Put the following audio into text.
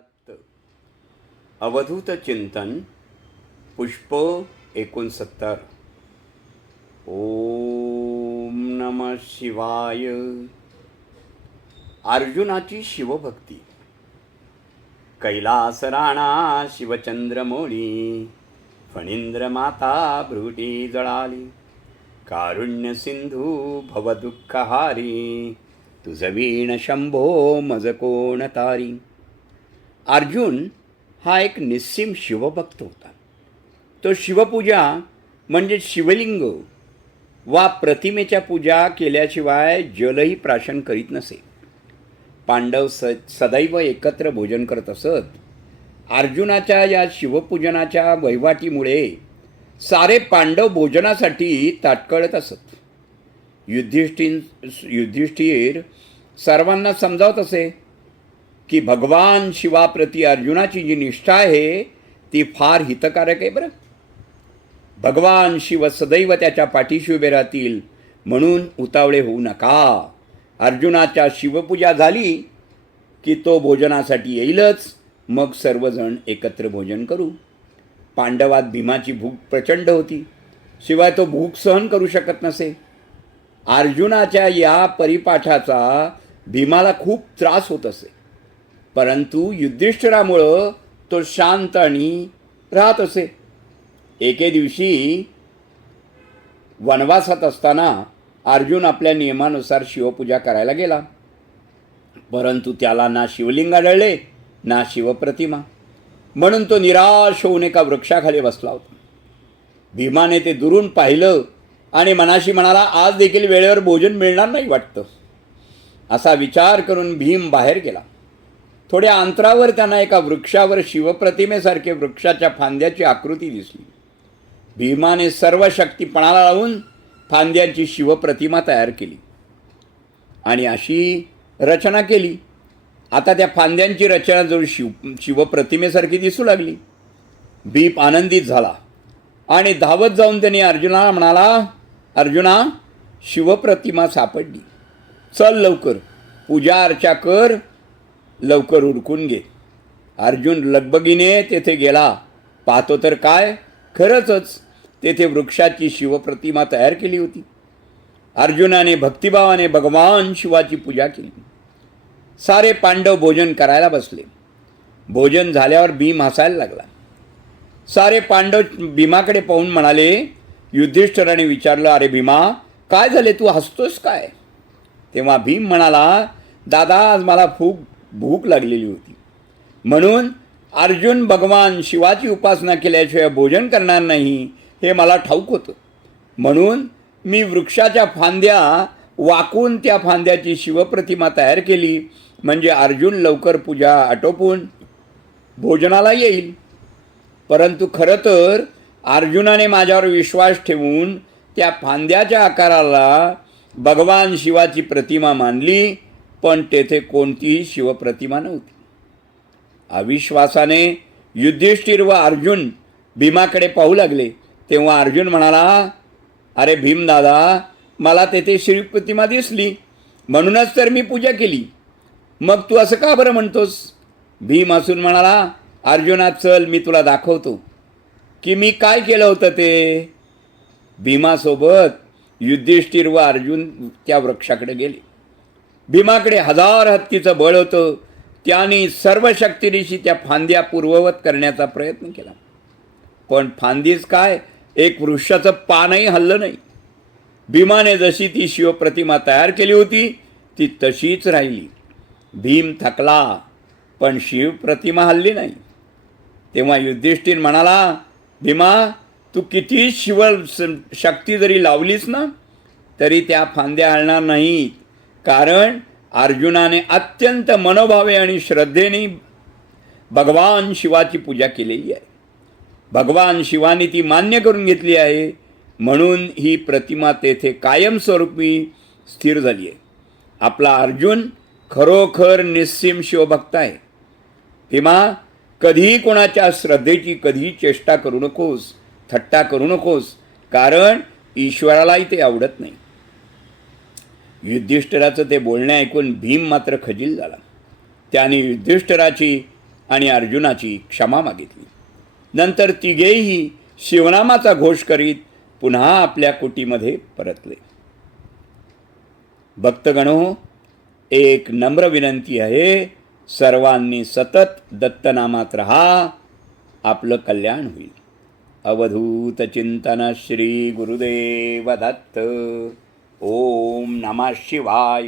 महाभारत अवधूत चिंतन पुष्प 69. ओम नमः शिवाय. अर्जुनाची शिवभक्ती. कैलास राणा शिवचंद्रमौळी, फणींद्र माता भ्रुटी जळाली. कारुण्य सिंधू भवदुःखहारी, तुझवीण शंभो मज कोण तारी. अर्जुन हा एक निस्सीम शिवभक्त होता. तो शिवपूजा म्हणजे शिवलिंग वा प्रतिमेच्या पूजा केल्याशिवाय जलही प्राशन करीत नसे. पांडव सदैव एकत्र भोजन करत असत. अर्जुनाच्या या शिवपूजनाच्या वहिवाटीमुळे सारे पांडव भोजनासाठी ताटकळत असत. युधिष्ठिर सर्वांना समजावत असे की भगवान शिवाप्रती अर्जुनाची जी निष्ठा आहे ती फार हितकारक आहे बरं. भगवान शिव सदैव त्याच्या पाठीशी उभे राहतील, म्हणून उतावळे होऊ नका. अर्जुनाच्या शिवपूजा झाली की तो भोजनासाठी येईलच. मग सर्वजण एकत्र भोजन करू. पांडवात भीमाची भूक प्रचंड होती, शिवाय तो भूक सहन करू शकत नसे. अर्जुनाच्या या परिपाठाचा भीमाला खूप त्रास होत असे, परंतु युधिष्ठिरामुळं तो शांत आणि राहत असे. एके दिवशी वनवासात असताना अर्जुन आपल्या नियमानुसार शिवपूजा करायला गेला, परंतु त्याला ना शिवलिंग आढळले ना शिवप्रतिमा. म्हणून तो निराश होऊन एका वृक्षाखाली बसला होता. भीमाने ते दुरून पाहिलं आणि मनाशी म्हणाला, आज देखील वेळेवर भोजन मिळणार नाही वाटतं. असा विचार करून भीम बाहेर गेला. थोड्या अंतरावर त्यांना एका वृक्षावर शिवप्रतिमेसारखे वृक्षाच्या फांद्याची आकृती दिसली. भीमाने सर्व शक्ती पणाला लावून फांद्याची शिवप्रतिमा तयार केली आणि अशी रचना केली. आता त्या फांद्यांची रचना जर शिवप्रतिमेसारखी दिसू लागली. भीम आनंदित झाला आणि धावत जाऊन त्याने अर्जुनाला म्हणाला, अर्जुना, शिवप्रतिमा सापडली. चल लवकर पूजा अर्चा कर, लवकर उरकून घे. अर्जुन लगबगीने तेथे गेला. पाहतो तर काय, खरंच तेथे वृक्षाची शिवप्रतिमा तयार केली होती. अर्जुनाने भक्तिभावाने भगवान शिवाची पूजा केली. सारे पांडव भोजन करायला बसले. भोजन झाल्यावर भीम हसायला लागला. सारे पांडव भीमाकडे पाहून म्हणाले, युधिष्ठिराने विचारलं, अरे भीमा, काय झाले, तू हसतोस काय? तेव्हा भीम म्हणाला, दादा, आज मला भूक लागलेली होती, म्हणून अर्जुन भगवान शिवाची उपासना केल्याशिवाय भोजन करणार नाही हे मला ठाऊक होतं. म्हणून मी वृक्षाच्या फांद्या वाकून त्या फांद्याची शिवप्रतिमा तयार केली, म्हणजे अर्जुन लवकर पूजा आटोपून भोजनाला येईल. परंतु खरं तर अर्जुनाने माझ्यावर विश्वास ठेवून त्या फांद्याच्या आकाराला भगवान शिवाची प्रतिमा मानली, पण तेथे कोणतीही शिवप्रतिमा नव्हती. अविश्वासाने युधिष्ठिर व अर्जुन भीमाकडे पाहू लागले. तेव्हा अर्जुन म्हणाला, अरे भीमदादा, मला तेथे शिवप्रतिमा दिसली, म्हणूनच तर मी पूजा केली. मग तू असं का बरं म्हणतोस? भीम हसून म्हणाला, अर्जुना, चल मी तुला दाखवतो की मी काय केलं होतं ते. भीमासोबत युधिष्ठिर व अर्जुन त्या वृक्षाकडे गेले. भीमाकडे 1000 हत्तीचं बळ होतं. त्याने सर्व शक्तीनिशी त्या फांद्या पूर्ववत करण्याचा प्रयत्न केला, पण फांदीच काय, एक वृक्षाचं पानही हललं नाही. भीमाने जशी ती शिवप्रतिमा तयार केली होती ती तशीच राहिली. भीम थकला, पण शिवप्रतिमा हलली नाही. तेव्हा युधिष्ठिर म्हणाला, भीमा, तू किती शक्ती जरी लावलीस ना तरी त्या फांद्या हलणार नाहीत, कारण अर्जुनाने अत्यंत मनोभावे आणि श्रद्धेने भगवान शिवाची पूजा केलेली आहे. भगवान शिवाने ती मान्य करून घेतली आहे, म्हणून ही प्रतिमा तेथे कायमस्वरूपी स्थिर झाली आहे. आपला अर्जुन खरोखर निस्सीम शिवभक्त आहे. भीमा, कधीही कोणाच्या श्रद्धेची कधीही चेष्टा करू नकोस, थट्टा करू नकोस, कारण ईश्वरालाही ते आवडत नाही. युधिष्ठिराचं ते बोलणे ऐकून भीम मात्र खजील झाला. त्याने युधिष्ठिराची आणि अर्जुनाची क्षमा मागितली. नंतर तिघेही शिवनामाचा घोष करीत पुन्हा आपल्या कुटीमध्ये परतले. भक्तगणो, एक नम्र विनंती आहे, सर्वांनी सतत दत्तनामात राहा, आपलं कल्याण होईल. अवधूत चिंतन श्री गुरुदेव दत्त. ओम नमः शिवाय.